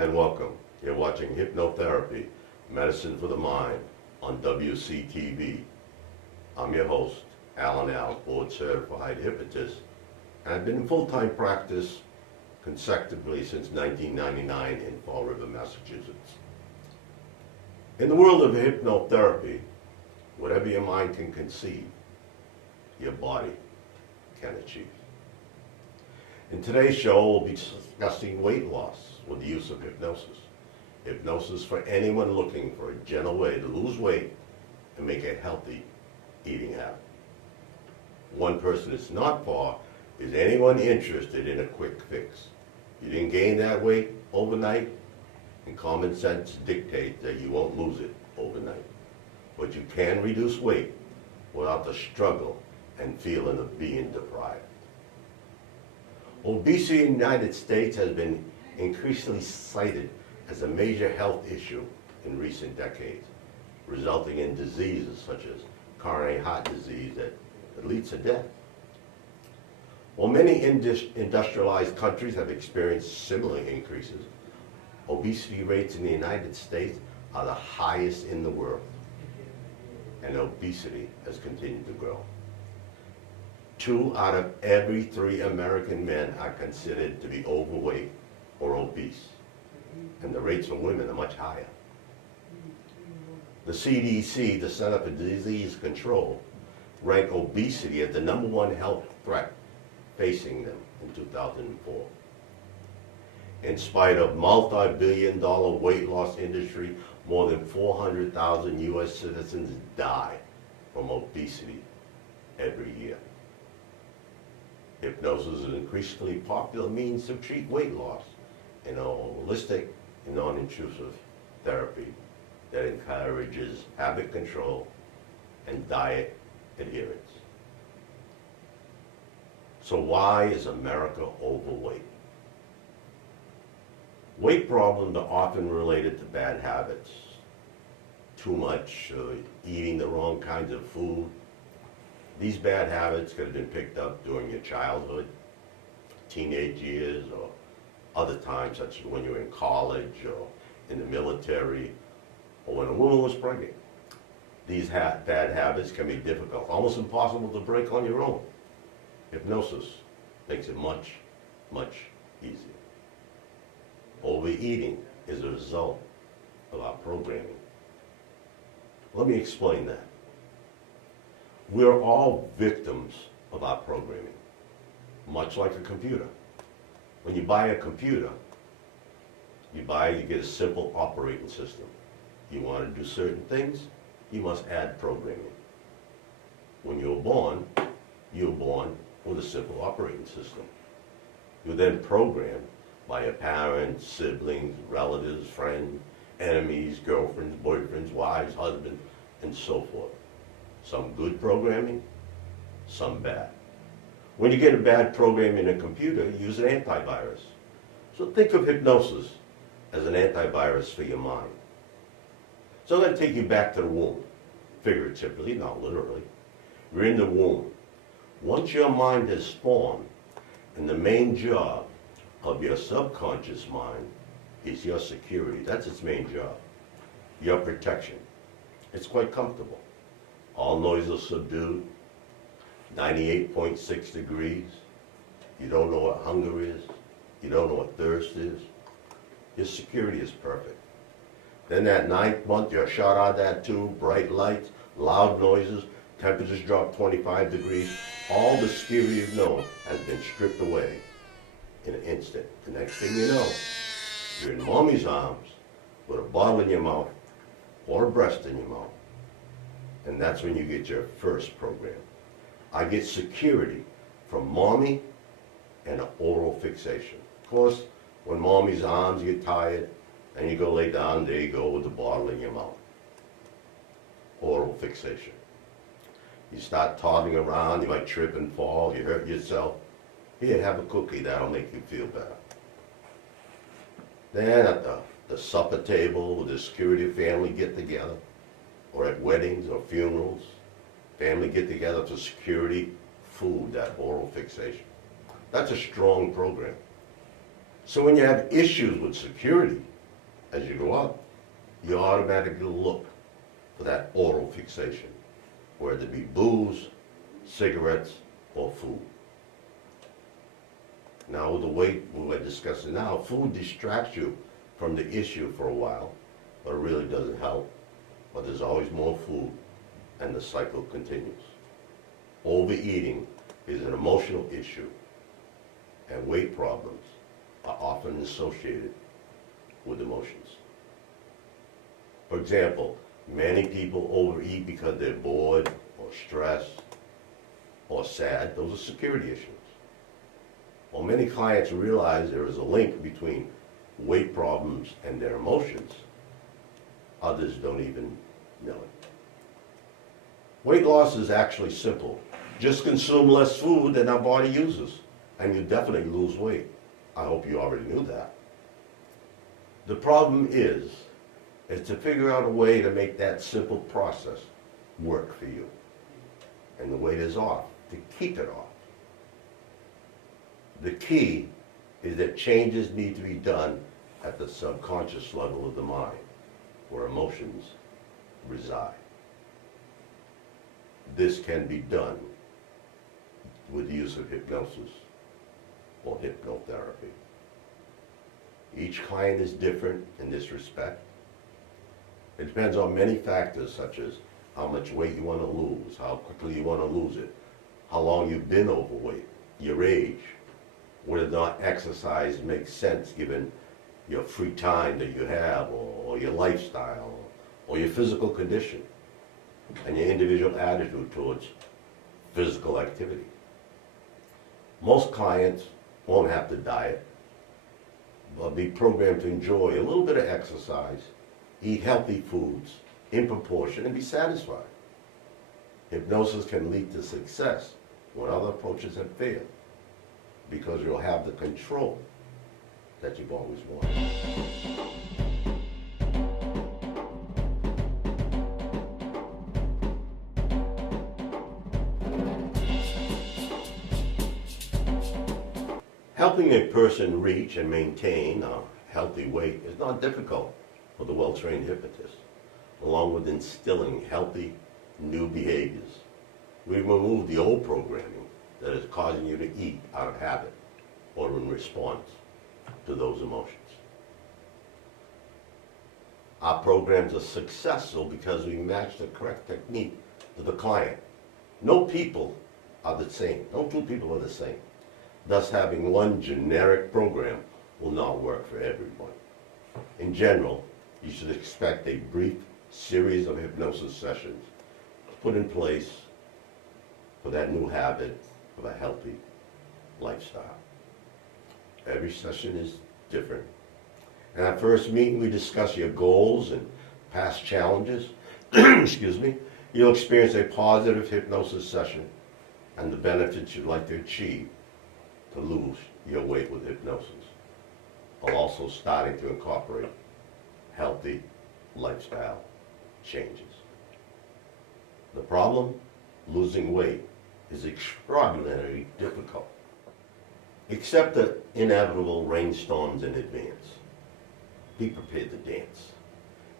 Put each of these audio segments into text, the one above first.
and welcome. You're watching Hypnotherapy, Medicine for the Mind on WCTV. I'm your host, Alan Al, board certified hypnotist, and I've been in full-time practice consecutively since 1999 in Fall River, Massachusetts. In the world of hypnotherapy, whatever your mind can conceive, your body can achieve. In today's show, we'll be discussing weight loss with the use of hypnosis. Hypnosis for anyone looking for a gentle way to lose weight and make a healthy eating habit. One person it's not for is anyone interested in a quick fix. You didn't gain that weight overnight, and common sense dictates that you won't lose it overnight. But you can reduce weight without the struggle and feeling of being deprived. Obesity in the United States has been increasingly cited as a major health issue in recent decades, resulting in diseases such as coronary heart disease that leads to death. While many industrialized countries have experienced similar increases, obesity rates in the United States are the highest in the world, and obesity has continued to grow. 2 out of every 3 American men are considered to be overweight or obese, and the rates for women are much higher. The CDC, the Center for Disease Control, ranked obesity as the #1 health threat facing them in 2004. In spite of multi-billion-dollar weight loss industry, more than 400,000 U.S. citizens die from obesity every year. Hypnosis is an increasingly popular means to treat weight loss in a holistic and non-intrusive therapy that encourages habit control and diet adherence. So why is America overweight? Weight problems are often related to bad habits, too much eating the wrong kinds of food. These bad habits could have been picked up during your childhood, teenage years, or other times such as when you were in college or in the military or when a woman was pregnant. These bad habits can be difficult, almost impossible to break on your own. Hypnosis makes it much, much easier. Overeating is a result of our programming. Let me explain that. We're all victims of our programming, much like a computer. When you buy a computer, you get a simple operating system. You want to do certain things, you must add programming. When you were born with a simple operating system. You're then programmed by your parents, siblings, relatives, friends, enemies, girlfriends, boyfriends, wives, husbands, and so forth. Some good programming, some bad. When you get a bad program in a computer, you use an antivirus. So think of hypnosis as an antivirus for your mind. So I'm going to take you back to the womb, figuratively, not literally. You're in the womb. Once your mind is formed, and the main job of your subconscious mind is your security. That's its main job. Your protection. It's quite comfortable. All noises are subdued, 98.6 degrees. You don't know what hunger is. You don't know what thirst is. Your security is perfect. Then that 9th month, you're shot out of that tube, bright lights, loud noises, temperatures drop 25 degrees. All the security you've known has been stripped away in an instant. The next thing you know, you're in mommy's arms with a bottle in your mouth or a breast in your mouth. And that's when you get your first program. I get security from mommy and an oral fixation. Of course, when mommy's arms get tired and you go lay down, there you go with the bottle in your mouth. Oral fixation. You start toddling around, you might trip and fall, you hurt yourself. Here, have a cookie, that'll make you feel better. Then at the supper table with the security family get together, or at weddings or funerals, family get together for security, food, that oral fixation. That's a strong program. So when you have issues with security as you go up, you automatically look for that oral fixation, whether it be booze, cigarettes, or food. Now with the weight we're discussing now, food distracts you from the issue for a while, but it really doesn't help. But there's always more food, and the cycle continues. Overeating is an emotional issue, and weight problems are often associated with emotions. For example, many people overeat because they're bored or stressed or sad. Those are security issues. While many clients realize there is a link between weight problems and their emotions, others don't even know it. Weight loss is actually simple. Just consume less food than our body uses, and you definitely lose weight. I hope you already knew that. The problem is to figure out a way to make that simple process work for you. And the weight is off, to keep it off. The key is that changes need to be done at the subconscious level of the mind, where emotions reside. This can be done with the use of hypnosis or hypnotherapy. Each client is different in this respect. It depends on many factors such as how much weight you want to lose, how quickly you want to lose it, how long you've been overweight, your age, whether or not exercise makes sense given your free time that you have, or your lifestyle, or your physical condition, and your individual attitude towards physical activity. Most clients won't have to diet, but be programmed to enjoy a little bit of exercise, eat healthy foods in proportion, and be satisfied. Hypnosis can lead to success when other approaches have failed, because you'll have the control that you've always wanted. Helping a person reach and maintain a healthy weight is not difficult for the well-trained hypnotist. Along with instilling healthy new behaviors, we remove the old programming that is causing you to eat out of habit or in response to those emotions. Our programs are successful because we match the correct technique to the client. No people are the same. No two people are the same. Thus, having one generic program will not work for everyone. In general, you should expect a brief series of hypnosis sessions put in place for that new habit of a healthy lifestyle. Every session is different. In our first meeting, we discuss your goals and past challenges. Excuse me. You'll experience a positive hypnosis session and the benefits you'd like to achieve to lose your weight with hypnosis, while also starting to incorporate healthy lifestyle changes. The problem? Losing weight is extraordinarily difficult. Accept the inevitable rainstorms in advance. Be prepared to dance.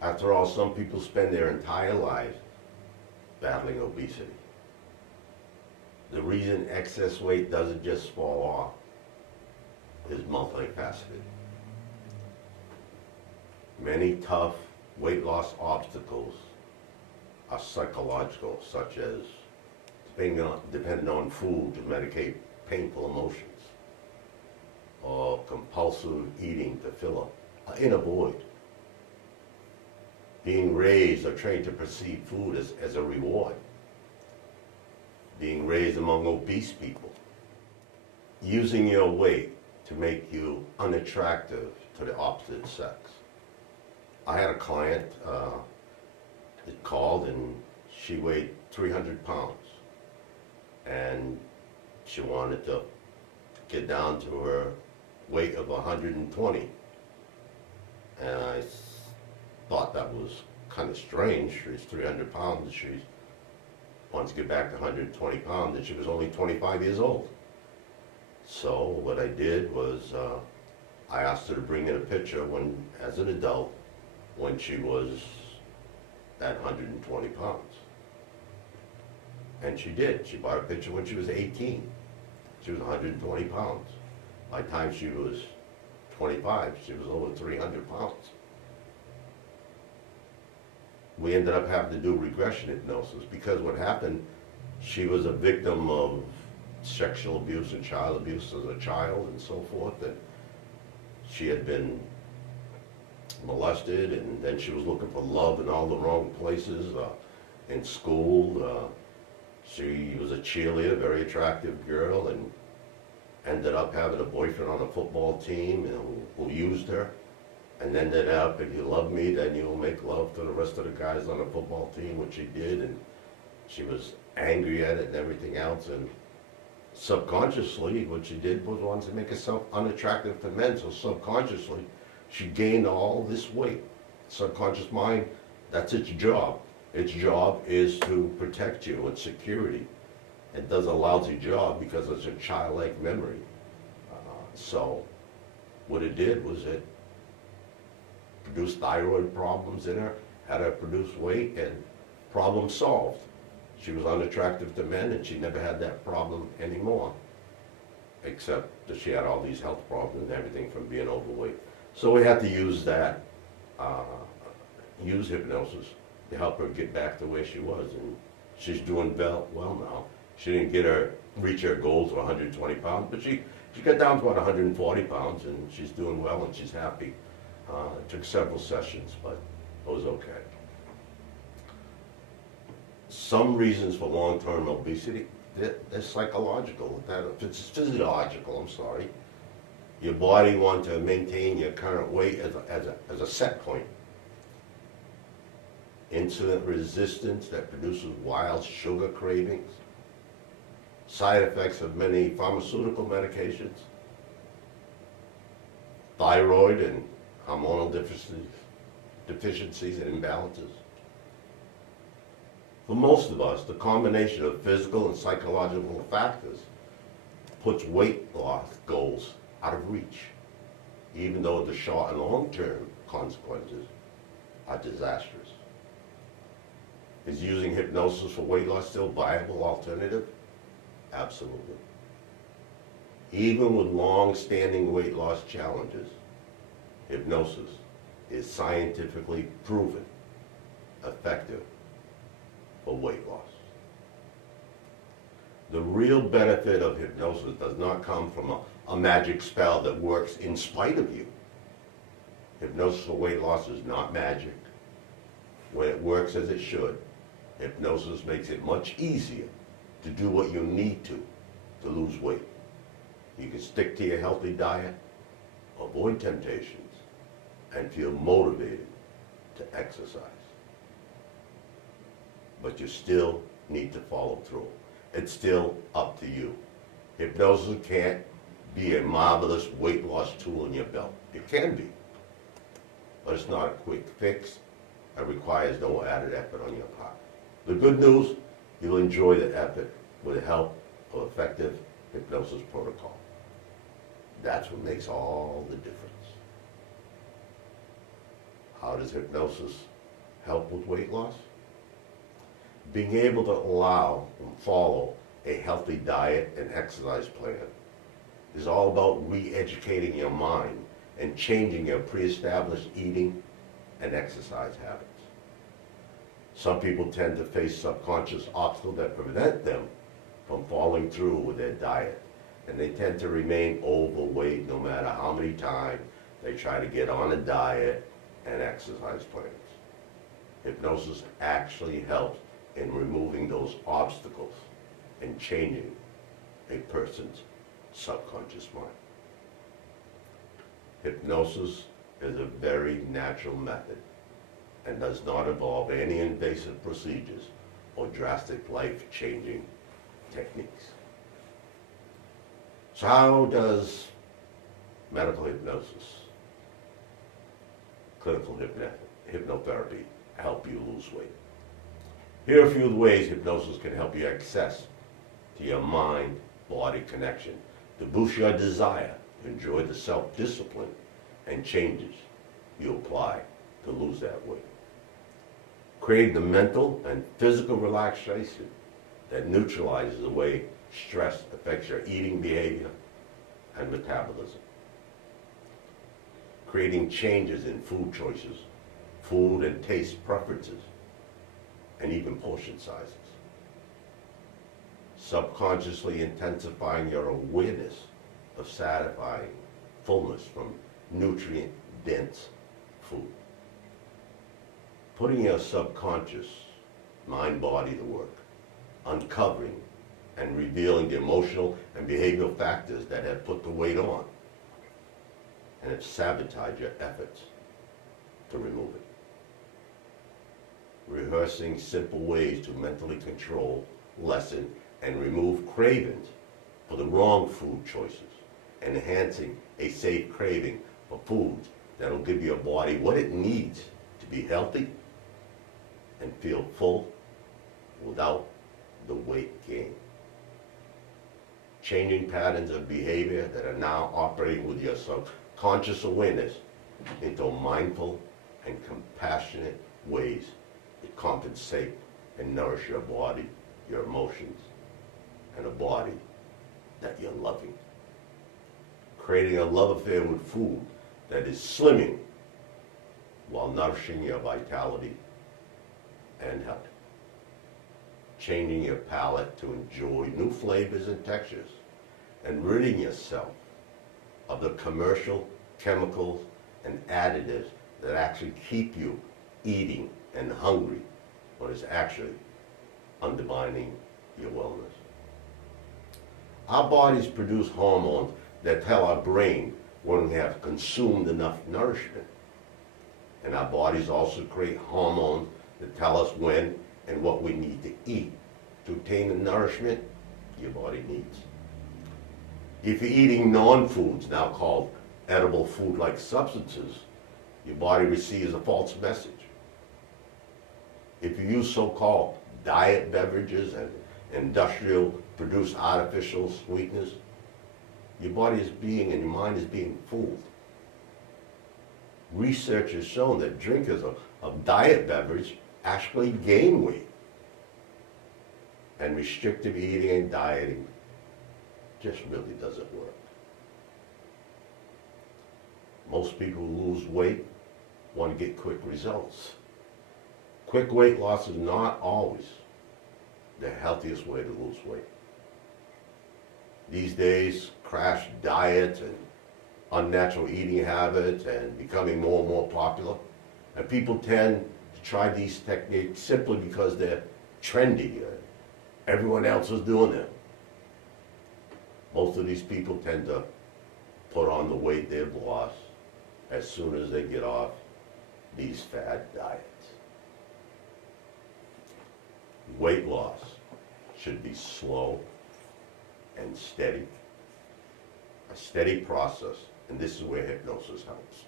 After all, some people spend their entire lives battling obesity. The reason excess weight doesn't just fall off is multifaceted. Many tough weight loss obstacles are psychological, such as depending on food to medicate painful emotions, or compulsive eating to fill an inner void. Being raised or trained to perceive food as a reward. Being raised among obese people. Using your weight to make you unattractive to the opposite sex. I had a client that called and she weighed 300 pounds. And she wanted to get down to her weight of 120. And I thought that was kind of strange. She's 300 pounds and she wants to get back to 120 pounds, and she was only 25 years old. So what I did was I asked her to bring in a picture as an adult, when she was at 120 pounds. And she did. She bought a picture when she was 18. She was 120 pounds. By the time she was 25, she was over 300 pounds. We ended up having to do regression hypnosis because what happened, she was a victim of sexual abuse and child abuse as a child and so forth. And she had been molested, and then she was looking for love in all the wrong places. In school, she was a cheerleader, very attractive girl, and ended up having a boyfriend on a football team who used her. And ended up, if you love me, then you'll make love to the rest of the guys on the football team, which she did. And she was angry at it and everything else. And subconsciously, what she did was wanted to make herself unattractive to men. So subconsciously, she gained all this weight. Subconscious mind, that's its job. Its job is to protect you and security. It does a lousy job because it's a childlike memory. So what it did was it produced thyroid problems in her, had her produce weight, and problem solved. She was unattractive to men, and she never had that problem anymore, except that she had all these health problems and everything from being overweight. So we had to use that, use hypnosis to help her get back to where she was, and she's doing well now. She didn't reach her goals of 120 pounds, but she got down to about 140 pounds, and she's doing well, and she's happy. It took several sessions, but it was okay. Some reasons for long-term obesity, they're psychological. It's physiological, I'm sorry. Your body wants to maintain your current weight as a set point. Insulin resistance that produces wild sugar cravings. Side effects of many pharmaceutical medications. Thyroid and hormonal deficiencies and imbalances. For most of us, the combination of physical and psychological factors puts weight loss goals out of reach, even though the short and long-term consequences are disastrous. Is using hypnosis for weight loss still a viable alternative? Absolutely. Even with long-standing weight loss challenges, hypnosis is scientifically proven effective for weight loss. The real benefit of hypnosis does not come from a magic spell that works in spite of you. Hypnosis for weight loss is not magic. When it works as it should, hypnosis makes it much easier to do what you need to lose weight. You can stick to your healthy diet, avoid temptations, and feel motivated to exercise. But you still need to follow through. It's still up to you. Hypnosis can't be a marvelous weight loss tool in your belt. It can be, but it's not a quick fix. It requires no added effort on your part. The good news, you'll enjoy the effort with the help of effective hypnosis protocol. That's what makes all the difference. How does hypnosis help with weight loss? Being able to allow and follow a healthy diet and exercise plan is all about re-educating your mind and changing your pre-established eating and exercise habits. Some people tend to face subconscious obstacles that prevent them from following through with their diet, and they tend to remain overweight no matter how many times they try to get on a diet and exercise plans. Hypnosis actually helps in removing those obstacles and changing a person's subconscious mind. Hypnosis is a very natural method and does not involve any invasive procedures or drastic life-changing techniques. So how does medical hypnosis, clinical hypnotherapy help you lose weight? Here are a few of the ways hypnosis can help you access to your mind-body connection to boost your desire Enjoy the self-discipline and changes you apply to lose that weight. Create the mental and physical relaxation that neutralizes the way stress affects your eating behavior and metabolism. Creating changes in food choices, food and taste preferences, and even portion sizes. Subconsciously intensifying your awareness of satisfying fullness from nutrient-dense food. Putting your subconscious mind-body to work, uncovering and revealing the emotional and behavioral factors that have put the weight on and have sabotaged your efforts to remove it. Rehearsing simple ways to mentally control, lessen, and remove cravings for the wrong food choices, and enhancing a safe craving for foods that will give your body what it needs to be healthy and feel full without the weight gain. Changing patterns of behavior that are now operating with your subconscious awareness into mindful and compassionate ways that compensate and nourish your body, your emotions, and a body that you're loving. Creating a love affair with food that is slimming while nourishing your vitality and health. Changing your palate to enjoy new flavors and textures, and ridding yourself of the commercial chemicals and additives that actually keep you eating and hungry when it's actually undermining your wellness. Our bodies produce hormones that tell our brain when we have consumed enough nourishment. And our bodies also create hormones that tell us when and what we need to eat to obtain the nourishment your body needs. If you're eating non-foods, now called edible food-like substances, your body receives a false message. If you use so-called diet beverages and industrial produced artificial sweeteners, your body is being and your mind is being fooled. Research has shown that drinkers of diet beverage actually gain weight. And restrictive eating and dieting just really doesn't work. Most people who lose weight want to get quick results. Quick weight loss is not always the healthiest way to lose weight. These days, crash diets and unnatural eating habits and becoming more and more popular. And people tend to try these techniques simply because they're trendy. Everyone else is doing them. Most of these people tend to put on the weight they've lost as soon as they get off these fad diets. Weight loss should be slow and steady. A steady process, and this is where hypnosis helps.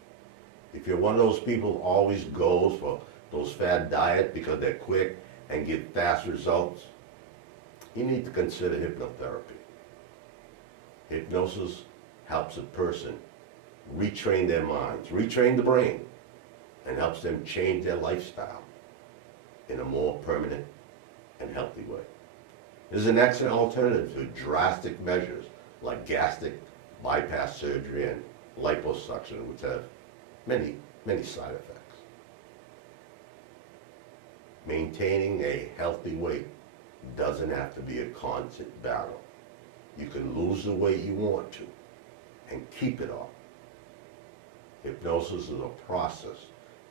If you're one of those people who always goes for those fad diets because they're quick and get fast results, you need to consider hypnotherapy. Hypnosis helps a person retrain their minds, retrain the brain, and helps them change their lifestyle in a more permanent and healthy way. It is an excellent alternative to drastic measures like gastric bypass surgery and liposuction, which have many, many side effects. Maintaining a healthy weight doesn't have to be a constant battle. You can lose the weight you want to and keep it off. Hypnosis is a process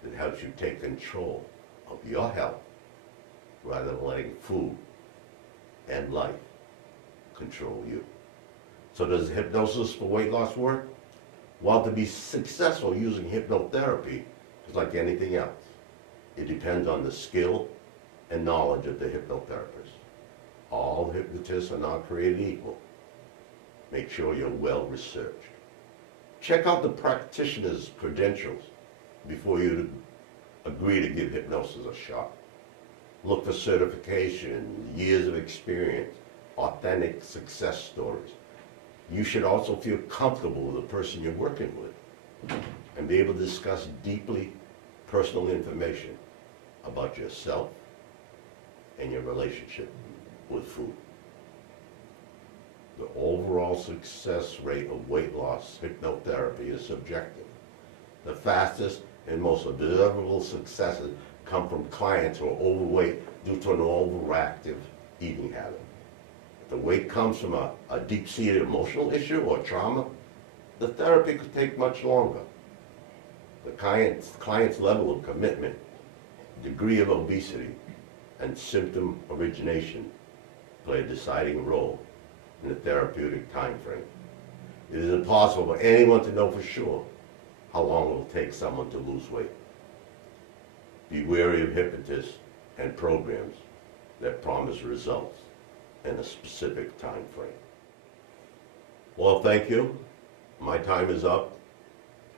that helps you take control of your health rather than letting food and life control you. So does hypnosis for weight loss work? Well, to be successful using hypnotherapy is like anything else. It depends on the skill and knowledge of the hypnotherapist. All hypnotists are not created equal. Make sure you're well researched. Check out the practitioner's credentials before you agree to give hypnosis a shot. Look for certification, years of experience, authentic success stories. You should also feel comfortable with the person you're working with and be able to discuss deeply personal information about yourself and your relationship with food. The overall success rate of weight loss hypnotherapy is subjective. The fastest and most observable successes come from clients who are overweight due to an overactive eating habit. If the weight comes from a deep-seated emotional issue or trauma, the therapy could take much longer. The client's level of commitment, degree of obesity, and symptom origination play a deciding role in the therapeutic time frame. It is impossible for anyone to know for sure how long it will take someone to lose weight. Be wary of hypnotists and programs that promise results in a specific time frame. Well, thank you. My time is up.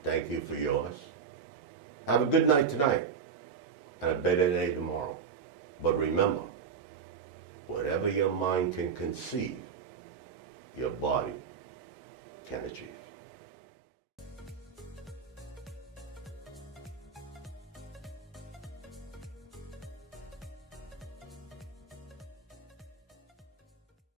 Thank you for yours. Have a good night tonight and a better day tomorrow. But remember, whatever your mind can conceive, your body can achieve.